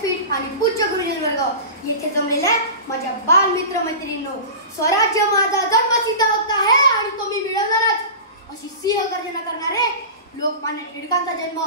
व्यासपीठ आणि पूज्य गुरुजन वर्ग येथे जमलेल्या माझ्या बाल मित्र मैत्रिणींनो, स्वराज्य माझा जन्मसिद्ध हक्क आहे आणि तो मी मिळवणारच अशी सिंह गर्जना करणारे लोकमान्य टिळकांचा जन्म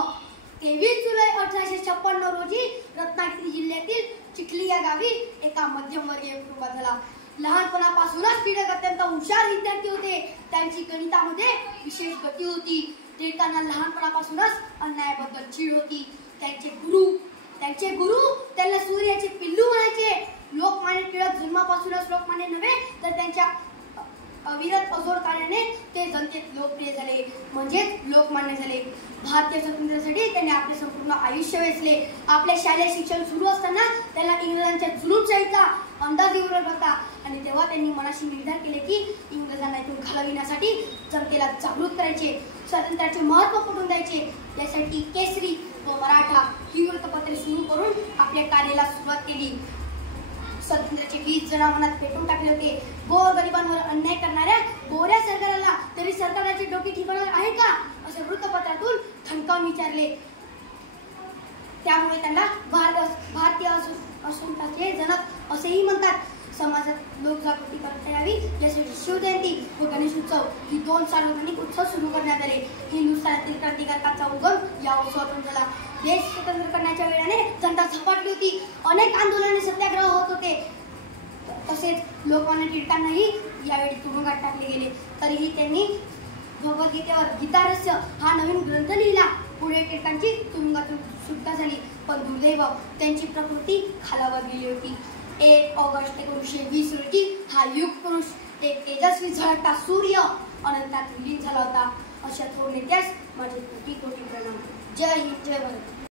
23 जुलै 1856 रोजी रत्नागिरी जिल्ह्यातील चिखली या गावी एका मध्यमवर्गीय कुटुंबात झाला। लहानपणापासूनच टिळक अत्यंत हुशार विद्यार्थी होते। त्यांची गणितामध्ये विशेष गती होती। टिळकांना लहानपणापासूनच अन्यायाबद्दल चीड होती। त्यांचे गुरु त्यांना सूर्याचे पिल्लू म्हणायचे। लोकमान्य टिळक जन्मापासूनच लोकमान्य नव्हे तर त्यांच्या अविरत अजोड कार्याने ते जनतेत लोकप्रिय झाले, म्हणजेच लोकमान्य झाले। भारतीय स्वातंत्र्यासाठी त्यांनी आपले संपूर्ण आयुष्य वेचले। आपले शालेय शिक्षण सुरू असताना त्यांना इंग्रजांच्या जुलूमशाहीचा अंदाज येऊ लागला होता आणि तेव्हा त्यांनी मनाशी निर्धार केले की इंग्रजांना इथून घालविण्यासाठी जनतेला जागृत करायचे, स्वातंत्र्याचे महत्त्व पटवून द्यायचे। त्यासाठी केसरी व मराठा ही वृत्तपत्रे सुरू करून आपल्या कार्याला सुरुवात केली। स्वातंत्र्याचे बीज जनामनात पेटून टाकले होते। गोरगरिबांवर अन्याय करणाऱ्या गोऱ्या सरकाराला तरी सरकारचे डोके ठिकाणावर आहे का असे वृत्तपत्रातून ठणकावून विचारले। त्यामुळे त्यांना भारतीय अस्मितेचे जनक असेही म्हणतात। समाजात लोकजागृती करता यावी यासाठी शिवजयंती व गणेशोत्सव ही 2 सार्वजनिक उत्सव सुरू करण्यात आले। हिंदुस्थानातील क्रांतिकारकांचा उगम या उत्सवातून झाला। देश स्वतंत्र करण्याच्या वेळाने जनता झपाटली होती। अनेक आंदोलने सत्याग्रह होत होते। तसेच लोकमान्य टिळकांनाही यावेळी तुरुंगात टाकले गेले। तरीही त्यांनी भगवद्गीतेवर गीतारहस्य हा नवीन ग्रंथ लिहिला। पुढे टिळकांची तुरुंगातून सुटका झाली, पण दुर्दैव त्यांची प्रकृती खालावत गेली होती। 1 ऑगस्ट 1920 रोजी हा युग पुरुष एक तेजस्वी झळकता सूर्य अनंतात विलीन झाला होता। अशा थोर नेत्यास माझे कोटी कोटी प्रणाम। जय हिंद, जय भारत।